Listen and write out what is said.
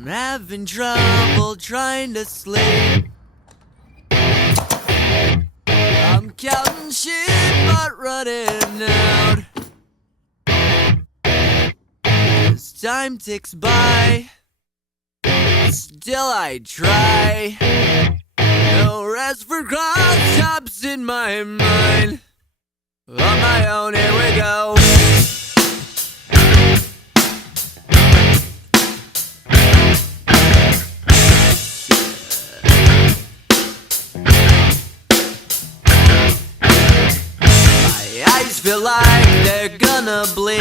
I'm having trouble trying to sleep. I'm counting sheep but running out. As time ticks by, still I try. No rest for cross-tops in my mind. On my own, here we go. My eyes feel like they're gonna bleed.